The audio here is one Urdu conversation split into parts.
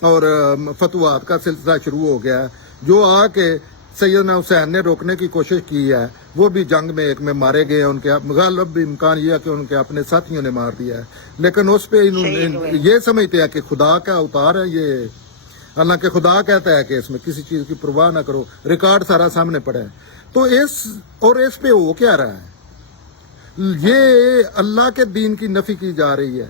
اور فتوحات کا سلسلہ شروع ہو گیا ہے. جو آ کے سیدنا حسین نے روکنے کی کوشش کی ہے وہ بھی جنگ میں ایک میں مارے گئے ہیں. ان کے غالب بھی امکان یہ ہے کہ ان کے اپنے ساتھیوں نے مار دیا ہے, لیکن اس پہ یہ سمجھتے ہیں کہ خدا کا اوتار ہے یہ. حالانکہ خدا کہتا ہے کہ اس میں کسی چیز کی پرواہ نہ کرو, ریکارڈ سارا سامنے پڑا ہے. تو اس پہ ہو کیا رہا ہے؟ یہ اللہ کے دین کی نفی کی جا رہی ہے,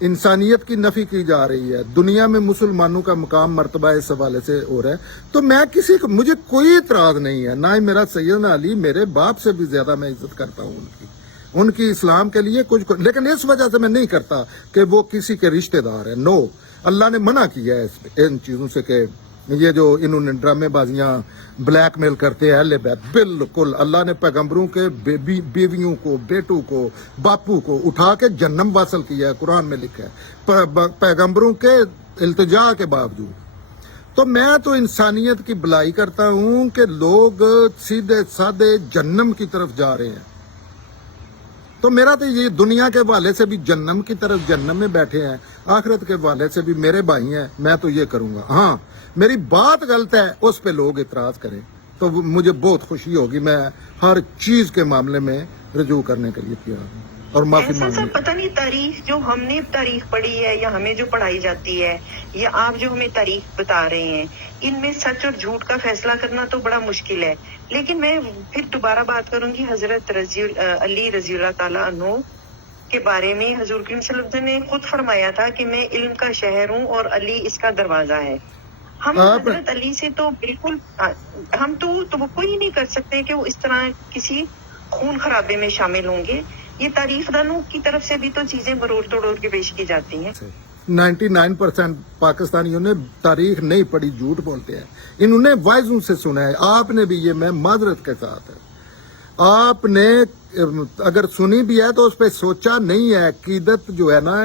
انسانیت کی نفی کی جا رہی ہے, دنیا میں مسلمانوں کا مقام مرتبہ اس حوالے سے ہو رہا ہے. تو میں مجھے کوئی اعتراض نہیں ہے, نہ ہی میرا سیدنا علی میرے باپ سے بھی زیادہ میں عزت کرتا ہوں ان کی اسلام کے لیے کچھ, لیکن اس وجہ سے میں نہیں کرتا کہ وہ کسی کے رشتہ دار ہیں. نو, اللہ نے منع کیا ہے ان چیزوں سے کہ یہ جو انہوں نے ڈرامے بازیاں بلیک میل کرتے ہیں اہل بیت, بالکل اللہ نے پیغمبروں کے بیویوں کو, بیٹوں کو, باپو کو اٹھا کے جنم واصل کیا ہے, قرآن میں لکھا ہے پیغمبروں کے التجا کے باوجود. تو میں تو انسانیت کی بلائی کرتا ہوں کہ لوگ سیدھے سادے جنم کی طرف جا رہے ہیں. تو میرا تو یہ دنیا کے حوالے سے بھی جنم کی طرف جنم میں بیٹھے ہیں, آخرت کے حوالے سے بھی میرے بھائی ہیں, میں تو یہ کروں گا. ہاں میری بات غلط ہے, اس پہ لوگ اعتراض کریں تو مجھے بہت خوشی ہوگی. میں ہر چیز کے معاملے میں رجوع کرنے کے لیے تیار ہوں اور معافی مانگنے. پتہ نہیں تاریخ جو ہم نے تاریخ پڑھی ہے یا ہمیں جو پڑھائی جاتی ہے یا آپ جو ہمیں تاریخ بتا رہے ہیں, ان میں سچ اور جھوٹ کا فیصلہ کرنا تو بڑا مشکل ہے. لیکن میں پھر دوبارہ بات کروں گی حضرت علی رضی اللہ تعالیٰ عنہ کے بارے میں. حضور کریم صلی اللہ علیہ وسلم نے خود فرمایا تھا کہ میں علم کا شہر ہوں اور علی اس کا دروازہ ہے. ہم حضرت علی سے تو بالکل ہم تو توقع ہی نہیں کر سکتے کہ وہ اس طرح کسی خون خرابے میں شامل ہوں گے. یہ تاریخ دانوں کی طرف سے بھی تو چیزیں مروڑ توڑ کے پیش کی جاتی ہیں. 99% پاکستانیوں نے تاریخ نہیں پڑھی, جھوٹ بولتے ہیں. انہوں نے وائزوں سے سنا ہے, آپ نے بھی. یہ میں معذرت کے ساتھ ہے, آپ نے اگر سنی بھی ہے تو اس پہ سوچا نہیں ہے. عقیدت جو ہے نا,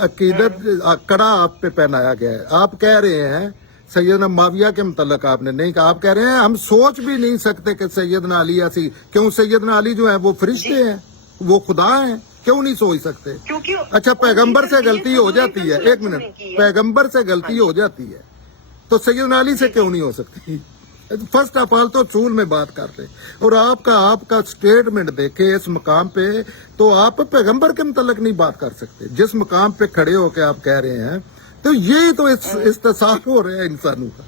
عقیدت کڑا آپ پہ پہنایا گیا ہے. آپ کہہ رہے ہیں سیدنا معاویہ کے متعلق آپ نے نہیں کہا, آپ کہہ رہے ہیں ہم سوچ بھی نہیں سکتے کہ سیدنا علی ایسی. کیوں سیدنا علی جو ہیں وہ فرشتے ہیں, وہ خدا ہیں, کیوں نہیں سوچ سکتے؟ اچھا پیغمبر سے غلطی ہو جاتی ہے, ایک منٹ, پیغمبر سے غلطی ہو جاتی ہے تو سیدنا علی سے کیوں نہیں ہو سکتی؟ فرسٹ آف آل تو اصول میں بات کر رہے, اور آپ کا سٹیٹمنٹ دیکھے اس مقام پہ تو آپ پیغمبر کے متعلق نہیں بات کر سکتے. جس مقام پہ کھڑے ہو کے آپ کہہ رہے ہیں تو یہ تو استصاف ہو رہا ہے انسانوں کا,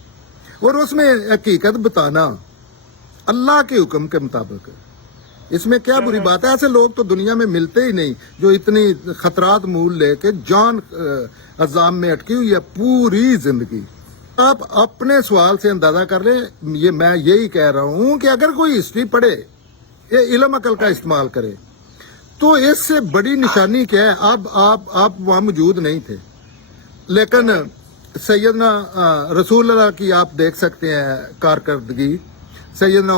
اور اس میں حقیقت بتانا اللہ کے حکم کے مطابق. اس میں کیا بری بات ہے؟ ایسے لوگ تو دنیا میں ملتے ہی نہیں جو اتنی خطرات مول لے کے جان عذاب میں اٹکی ہوئی ہے پوری زندگی. آپ اپنے سوال سے اندازہ کر لیں. یہ میں یہی کہہ رہا ہوں کہ اگر کوئی ہسٹری پڑھے, یہ علم عقل کا استعمال کرے, تو اس سے بڑی نشانی کیا ہے؟ آپ وہاں موجود نہیں تھے, لیکن سیدنا رسول اللہ کی آپ دیکھ سکتے ہیں کارکردگی, سیدنا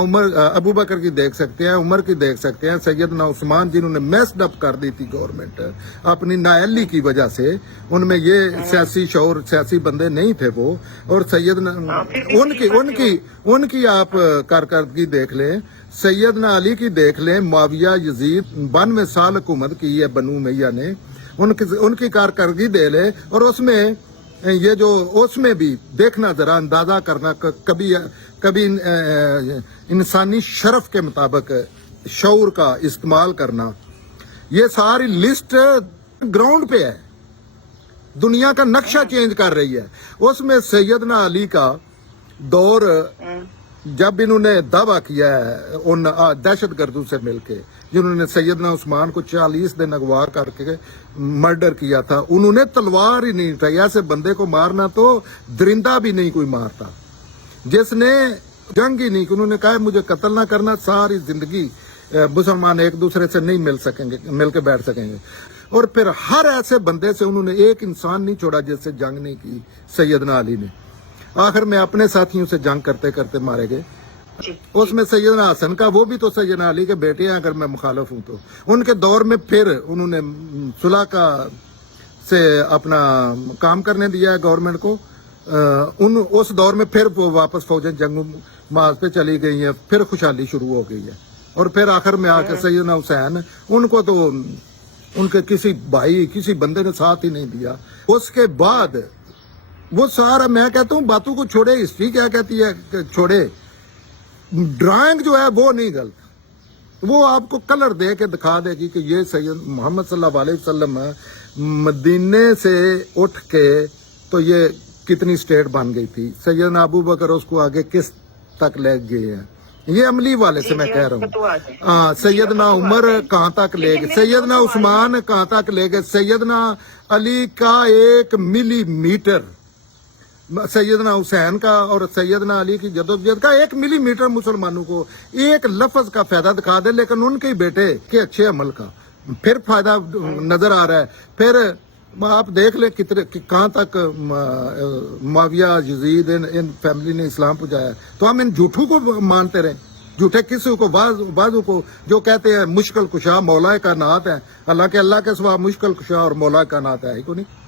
ابو بکر کی دیکھ سکتے ہیں, عمر کی دیکھ سکتے ہیں, سیدنا عثمان جنہوں نے میسڈ اپ کر دی تھی گورنمنٹ اپنی نااہلی کی وجہ سے, ان میں یہ سیاسی شعور, سیاسی بندے نہیں تھے وہ, اور سیدنا ان کی آپ کارکردگی دیکھ لیں, سیدنا علی کی دیکھ لیں, معاویہ یزید 92 سال حکومت کی ہے بنو امیہ نے, ان کی کارکردگی دے لیں, اور اس میں بھی دیکھنا, ذرا اندازہ کرنا, کبھی انسانی شرف کے مطابق شعور کا استعمال کرنا. یہ ساری لسٹ گراؤنڈ پہ ہے, دنیا کا نقشہ چینج کر رہی ہے. اس میں سیدنا علی کا دور جب انہوں نے دعویٰ کیا ہے ان دہشت گردوں سے مل کے, جنہوں نے سیدنا عثمان کو 40 دن اغوا کر کے مرڈر کیا تھا, انہوں نے تلوار ہی نہیں اٹھائی. ایسے بندے کو مارنا تو درندہ بھی نہیں کوئی مارتا, جس نے جنگ ہی نہیں, کہ انہوں نے کہا مجھے قتل نہ کرنا, ساری زندگی مسلمان ایک دوسرے سے نہیں مل کے بیٹھ سکیں گے. اور پھر ہر ایسے بندے سے انہوں نے ایک انسان نہیں چھوڑا جس سے جنگ نہیں کی سیدنا علی نے. آخر میں اپنے ساتھیوں سے جنگ کرتے کرتے مارے گئے. اس میں سیدنا حسن کا, وہ بھی تو سیدنا علی کے بیٹے ہیں, اگر میں مخالف ہوں تو. ان کے دور میں پھر انہوں نے صلح سے اپنا کام کرنے دیا ہے گورنمنٹ کو. اس دور میں پھر وہ واپس فوجیں جنگ ماز پہ چلی گئی ہیں, پھر خوشحالی شروع ہو گئی ہے. اور پھر آخر میں آ کے سیدنا حسین, ان کو تو ان کے کسی بھائی, کسی بندے نے ساتھ ہی نہیں دیا. اس کے بعد وہ سارا میں کہتا ہوں باتوں کو چھوڑے, ہسٹری کیا کہتی ہے کہ چھوڑے, ڈرائنگ جو ہے وہ نہیں غلط, وہ آپ کو کلر دے کے دکھا دے گی کہ یہ سید محمد صلی اللہ علیہ وسلم مدینے سے اٹھ کے تو یہ کتنی سٹیٹ بن گئی تھی, سیدنا ابو بکر اس کو آگے کس تک لے گئے ہیں, یہ عملی والے سے میں کہہ رہا ہوں. ہاں, سیدنا عمر کہاں تک لے گئے, سیدنا عثمان کہاں تک لے گئے, سیدنا علی کا 1 ملی میٹر, سیدنا حسین کا اور سیدنا علی کی جدوجہد کا 1 ملی میٹر مسلمانوں کو ایک لفظ کا فائدہ دکھا دے, لیکن ان کے بیٹے کے اچھے عمل کا پھر فائدہ نظر آ رہا ہے. پھر آپ دیکھ لیں کتنے کہاں تک معاویہ یزید ان فیملی نے اسلام پہنچایا, تو ہم ان جھوٹوں کو مانتے رہیں, جھوٹے کسی کو بعضوں کو جو کہتے ہیں مشکل کشا مولا کائنات ہے, حالانکہ اللہ کے سوا مشکل کشا اور مولا کائنات ہے ہی کو نہیں.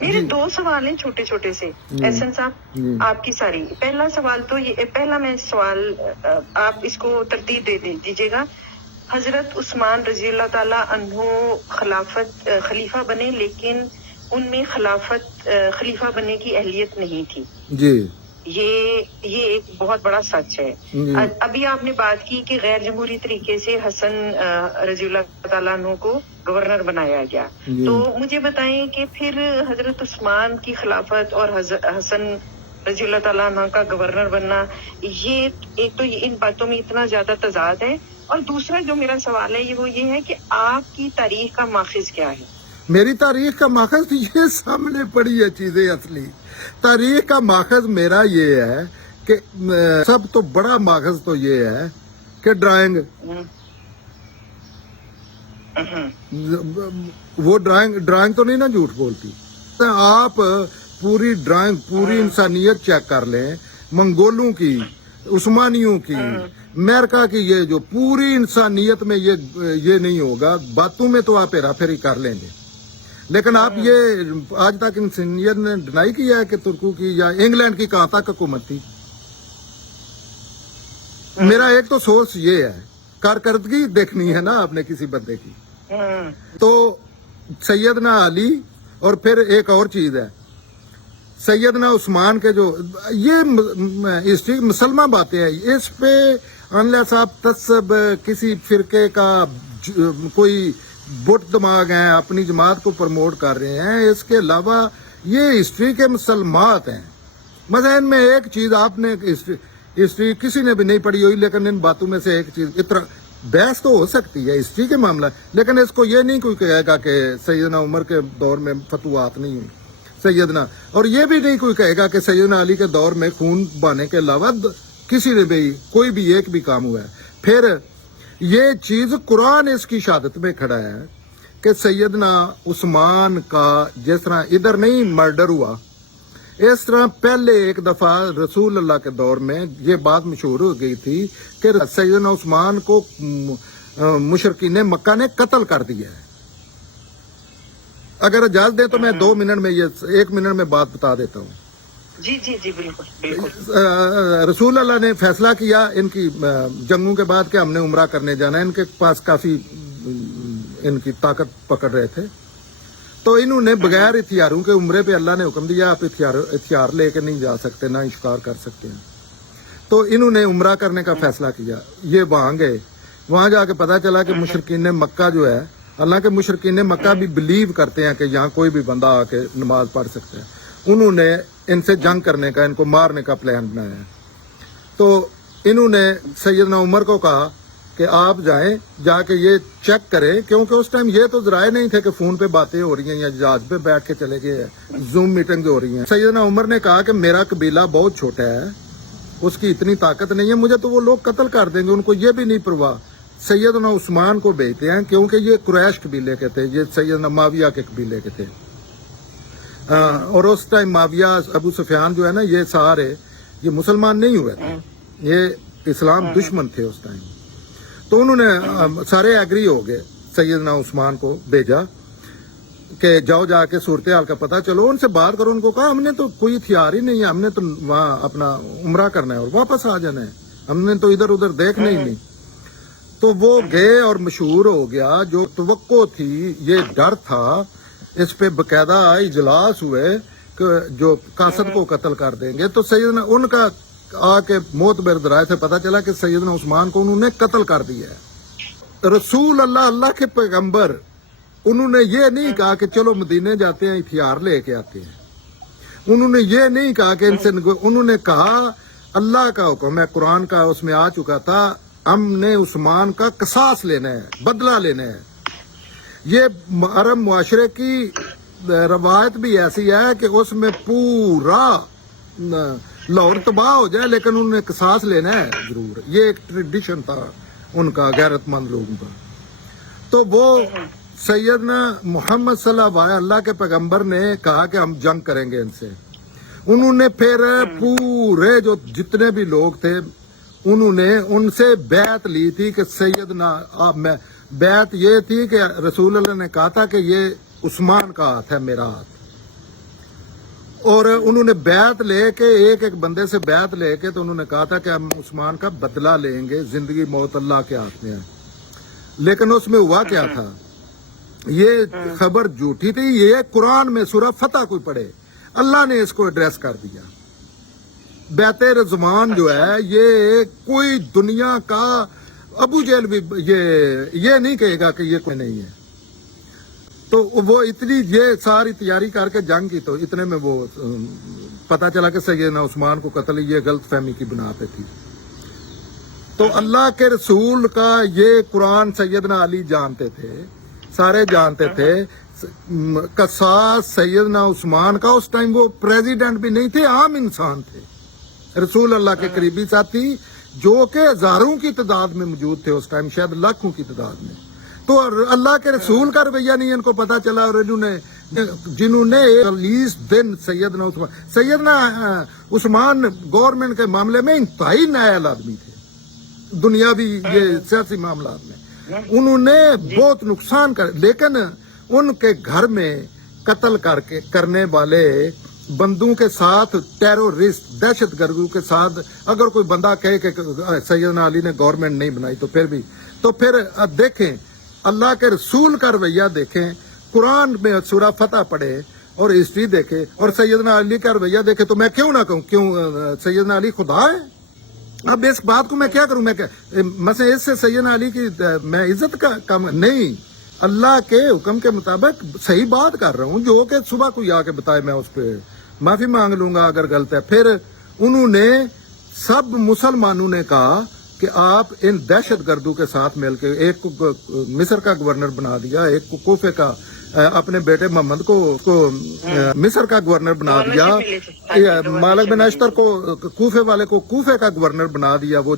میرے 2 سوال ہیں چھوٹے چھوٹے سے احسن صاحب, آپ کی ساری. پہلا سوال تو یہ, پہلا میں سوال آپ اس کو ترتیب دے دیجیے گا. حضرت عثمان رضی اللہ تعالیٰ عنہ خلیفہ بنے, لیکن ان میں خلیفہ بننے کی اہلیت نہیں تھی. جی, یہ ایک بہت بڑا سچ ہے. ابھی آپ نے بات کی کہ غیر جمہوری طریقے سے حسن رضی اللہ تعالیٰ عنہ کو گورنر بنایا گیا. تو مجھے بتائیں کہ پھر حضرت عثمان کی خلافت اور حسن رضی اللہ تعالیٰ عنہ کا گورنر بننا, یہ ایک تو ان باتوں میں اتنا زیادہ تضاد ہے, اور دوسرا جو میرا سوال ہے وہ یہ ہے کہ آپ کی تاریخ کا ماخذ کیا ہے؟ میری تاریخ کا ماخذ یہ سامنے پڑی ہے چیزیں. اصلی تاریخ کا ماخذ میرا یہ ہے کہ سب تو بڑا ماخذ تو یہ ہے کہ ڈرائنگ, وہ ڈرائنگ تو نہیں نا جھوٹ بولتی. آپ پوری ڈرائنگ پوری انسانیت چیک کر لیں, منگولوں کی, عثمانیوں کی, امریکہ کی, یہ جو پوری انسانیت میں یہ نہیں ہوگا. باتوں میں تو آپ ہیرا پھیری کر لیں گے, لیکن آپ یہ آج تک انسانیت نے ڈینائی کیا ہے کہ ترکوں کی یا انگلینڈ کی کہاں تک حکومت تھی. میرا ایک تو سورس یہ ہے, کارکردگی دیکھنی ہے نا آپ نے کسی بندے کی. تو سیدنا علی, اور پھر ایک اور چیز ہے سیدنا عثمان کے جو یہ ہسٹری مسلمہ باتیں ہیں, اس پہ انلیس آپ تصب کسی فرقے کا کوئی بٹ دماغ ہیں اپنی جماعت کو پروموٹ کر رہے ہیں, اس کے علاوہ یہ ہسٹری کے مسلمات ہیں. مثلا ان میں ایک چیز آپ نے ہسٹری کسی نے بھی نہیں پڑھی ہوئی, لیکن ان باتوں میں سے ایک چیز, اتنا بحث تو ہو سکتی ہے ہسٹری کے معاملہ, لیکن اس کو یہ نہیں کوئی کہے گا کہ سیدنا عمر کے دور میں فتوحات نہیں ہوئی سیدنا, اور یہ بھی نہیں کوئی کہے گا کہ سیدنا علی کے دور میں خون بہانے کے علاوہ کسی نے بھی کوئی بھی ایک بھی کام ہوا ہے. پھر یہ چیز قرآن اس کی شہادت میں کھڑا ہے کہ سیدنا عثمان کا جس طرح ادھر نہیں مرڈر ہوا, اس طرح پہلے ایک دفعہ رسول اللہ کے دور میں یہ بات مشہور ہو گئی تھی کہ سیدنا عثمان کو مشرکین مکہ نے قتل کر دیا ہے. اگر اجازت دیں تو میں 2 منٹ میں یہ 1 منٹ میں بات بتا دیتا ہوں. جی بالکل. رسول اللہ نے فیصلہ کیا ان کی جنگوں کے بعد کہ ہم نے عمرہ کرنے جانا ہے. ان کے پاس کافی ان کی طاقت پکڑ رہے تھے, تو انہوں نے بغیر ہتھیاروں کے عمرے پہ اللہ نے حکم دیا آپ ہتھیار لے کے نہیں جا سکتے, نہ شکار کر سکتے ہیں. تو انہوں نے عمرہ کرنے کا فیصلہ کیا. یہ وہاں گئے, وہاں جا کے پتا چلا کہ مشرکین مکہ جو ہے, حالانکہ مشرکین مکہ بھی بلیو کرتے ہیں کہ یہاں کوئی بھی بندہ آ کے نماز پڑھ سکتا ہے, انہوں نے ان سے جنگ کرنے کا, ان کو مارنے کا پلان بنایا. تو انہوں نے سیدنا عمر کو کہا کہ آپ جائیں, جا کے یہ چیک کریں, کیونکہ اس ٹائم یہ تو ذرائع نہیں تھے کہ فون پہ باتیں ہو رہی ہیں یا جہاز پہ بیٹھ کے چلے گئے زوم میٹنگ ہو رہی ہیں. سیدنا عمر نے کہا کہ میرا قبیلہ بہت چھوٹا ہے, اس کی اتنی طاقت نہیں ہے, مجھے تو وہ لوگ قتل کر دیں گے, ان کو یہ بھی نہیں پرواہ. سیدنا عثمان کو بھیجتے ہیں, کیونکہ یہ قریش قبیلے کے تھے, یہ سیدنا معاویہ کے قبیلے کے تھے. اور اس ٹائم معاویہ ابو سفیان جو ہے نا, یہ سارے یہ مسلمان نہیں ہوئے تھے, یہ اسلام دشمن تھے اس ٹائم. تو انہوں نے سارے ایگری ہو گئے, سیدنا عثمان کو بھیجا کہ جاؤ جا کے صورتحال کا پتہ چلو, ان سے بات کرو. ان کو کہا ہم نے تو کوئی ہتھیار ہی نہیں ہے, ہم نے تو وہاں اپنا عمرہ کرنا ہے اور واپس آ جانا ہے, ہم نے تو ادھر ادھر دیکھنا ہی نہیں. تو وہ گئے اور مشہور ہو گیا. جو توقع تھی, یہ ڈر تھا, اس پہ باقاعدہ اجلاس ہوئے جو قاصد کو قتل کر دیں گے، تو سیدنا ان کا آ کے معتبر ذرائع سے پتہ چلا کہ سیدنا عثمان کو انہوں نے قتل کر دیا ہے۔ رسول اللہ کے پیغمبر انہوں نے یہ نہیں کہا کہ چلو مدینے جاتے ہیں ہتھیار لے کے آتے ہیں، انہوں نے یہ نہیں کہا کہ ان سے انہوں نے کہا اللہ کا حکم ہے، قرآن کا اس میں آ چکا تھا، ہم نے عثمان کا قصاص لینا ہے، بدلہ لینا ہے۔ یہ عرب معاشرے کی روایت بھی ایسی ہے کہ اس میں پورا لاہور تباہ ہو جائے لیکن انہوں نے قصاص لینا ہے ضرور، یہ ایک ٹریڈیشن تھا ان کا، غیرت مند لوگوں کا۔ تو وہ سیدنا محمد صلی اللہ کے پیغمبر نے کہا کہ ہم جنگ کریں گے ان سے۔ انہوں نے پھر پورے جو جتنے بھی لوگ تھے انہوں نے ان سے بیعت لی تھی کہ سیدنا بیعت یہ تھی کہ رسول اللہ نے کہا تھا کہ یہ عثمان کا ہاتھ ہے، میرا ہاتھ، اور انہوں نے بیعت لے کے ایک ایک بندے سے بیعت لے کے تو انہوں نے کہا تھا کہ ہم عثمان کا بدلہ لیں گے، زندگی موت اللہ کے ہاتھ میں ہے۔ لیکن اس میں ہوا کیا تھا، یہ خبر جھوٹی تھی۔ یہ قرآن میں سورہ فتح کوئی پڑھے، اللہ نے اس کو ایڈریس کر دیا۔ بیعت رضوان جو ہے یہ کوئی دنیا کا ابو جہل بھی یہ نہیں کہے گا کہ یہ کوئی نہیں ہے۔ تو وہ اتنی یہ ساری تیاری کر کے جنگ کی، تو اتنے میں وہ پتہ چلا کہ سیدنا عثمان کو قتل یہ غلط فہمی کی بنا پہ تھی۔ تو اللہ کے رسول کا یہ قرآن سیدنا علی جانتے تھے، سارے جانتے تھے۔ قصاص سیدنا عثمان کا، اس ٹائم وہ پریزیڈنٹ بھی نہیں تھے، عام انسان تھے، رسول اللہ کے قریبی ساتھی جو کہ ہزاروں کی تعداد میں موجود تھے اس ٹائم، شاید لاکھوں کی تعداد میں۔ تو اللہ کے رسول کا رویہ نہیں ان کو پتا چلا، اور جنہوں نے 40 دن سیدنا عثمان گورنمنٹ کے معاملے میں انتہائی نائل آدمی تھے، دنیاوی یہ سیاسی معاملات میں انہوں نے بہت نقصان کر، لیکن ان کے گھر میں قتل کرنے والے بندوں کے ساتھ، ٹیرورسٹ دہشت گردوں کے ساتھ اگر کوئی بندہ کہے کہ سیدنا علی نے گورنمنٹ نہیں بنائی تو پھر دیکھیں اللہ کے رسول کا رویہ دیکھیں، قرآن میں سورہ فتح پڑھے اور ہسٹری دیکھے، اور سیدنا علی کا رویہ دیکھے، تو میں کیوں نہ کہوں کیوں سیدنا علی خدا ہے؟ اب اس بات کو میں کیا کروں، میں مثلا اس سے سیدنا علی کی میں عزت کا کم نہیں، اللہ کے حکم کے مطابق صحیح بات کر رہا ہوں، جو کہ صبح کوئی آ کے بتائے میں اس پہ معافی مانگ لوں گا اگر غلط ہے۔ پھر انہوں نے سب مسلمانوں نے کہا کہ آپ ان دہشت گردوں کے ساتھ مل کے، ایک کو مصر کا گورنر بنا دیا، ایک کو کوفے کا، اپنے بیٹے محمد کو مصر کا گورنر بنا دیا، مالک بن اشتر کو کوفے والے کو کوفے کا گورنر بنا دیا، وہ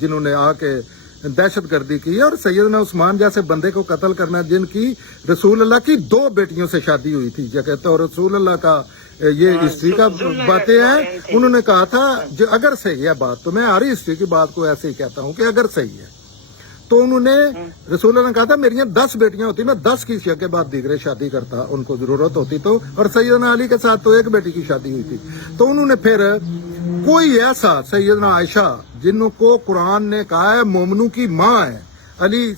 جنہوں نے آ کے دہشت گردی کی، اور سیدنا عثمان جیسے بندے کو قتل کرنا جن کی رسول اللہ کی 2 بیٹیوں سے شادی ہوئی تھی، کیا کہتے ہیں، اور رسول اللہ کا یہ ہسٹری کا باتیں ہیں۔ انہوں نے کہا تھا جو اگر صحیح ہے بات، تو میں ہر ہسٹری کی بات کو ایسے ہی کہتا ہوں کہ اگر صحیح ہے، تو انہوں نے رسول اللہ نے کہا تھا میری 10 بیٹیاں ہوتی، میں 10 کی کے بعد دیگرے شادی کرتا ان کو ضرورت ہوتی تو، اور سیدنا علی کے ساتھ تو 1 بیٹی کی شادی ہوئی تھی۔ تو انہوں نے پھر کوئی ایسا سیدنا عائشہ جنہوں کو قرآن نے کہا ہے مومنوں کی ماں ہے،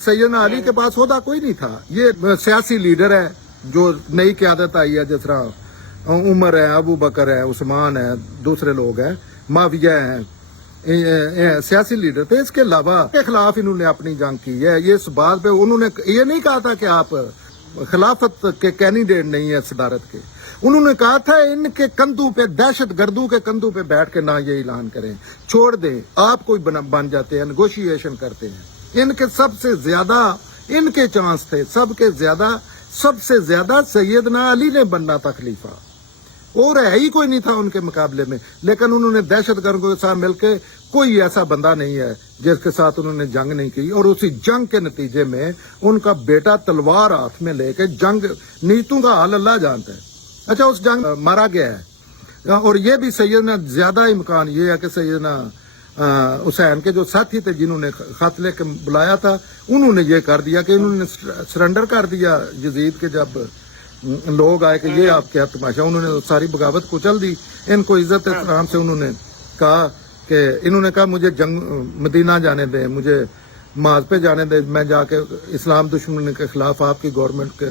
سیدنا علی کے پاس عہدہ کوئی نہیں تھا، یہ سیاسی لیڈر ہے جو نئی قیادت آئی ہے، جس طرح عمر ہے، ابو بکر ہے، عثمان ہے، دوسرے لوگ ہیں، معاویہ ہیں، سیاسی لیڈر تھے۔ اس کے علاوہ کے خلاف انہوں نے اپنی جنگ کی ہے، یہ اس بات پہ انہوں نے یہ نہیں کہا تھا کہ آپ خلافت کے کینڈیڈیٹ نہیں ہے صدارت کے، انہوں نے کہا تھا ان کے کندھوں پہ، دہشت گردوں کے کندھوں پہ بیٹھ کے نہ یہ اعلان کریں، چھوڑ دیں، آپ کوئی بن جاتے ہیں، نیگوشیشن کرتے ہیں۔ ان کے سب سے زیادہ ان کے چانس تھے، سب سے زیادہ سیدنا علی نے بننا تھا خلیفہ، اور ہے ہی کوئی نہیں تھا ان کے مقابلے میں، لیکن انہوں نے دہشت گردوں کے ساتھ مل کے، کوئی ایسا بندہ نہیں ہے جس کے ساتھ انہوں نے جنگ نہیں کی، اور اسی جنگ کے نتیجے میں ان کا بیٹا تلوار ہاتھ میں لے کے جنگ، نیتوں کا حال اللہ جانتا ہے، اچھا اس جنگ مارا گیا ہے۔ اور یہ بھی سیدنا زیادہ امکان یہ ہے کہ سیدنا حسین کے جو ساتھی تھے جنہوں نے خط لے کے بلایا تھا، انہوں نے یہ کر دیا کہ انہوں نے سرنڈر کر دیا یزید کے، جب لوگ آئے کہ یہ آپ کیا تماشا، انہوں نے ساری بغاوت کچل دی، ان کو عزت احترام سے انہوں نے کہا کہ مجھے مدینہ جانے دیں، مجھے معاذ پہ جانے دیں، میں جا کے اسلام دشمن کے خلاف آپ کی گورنمنٹ کے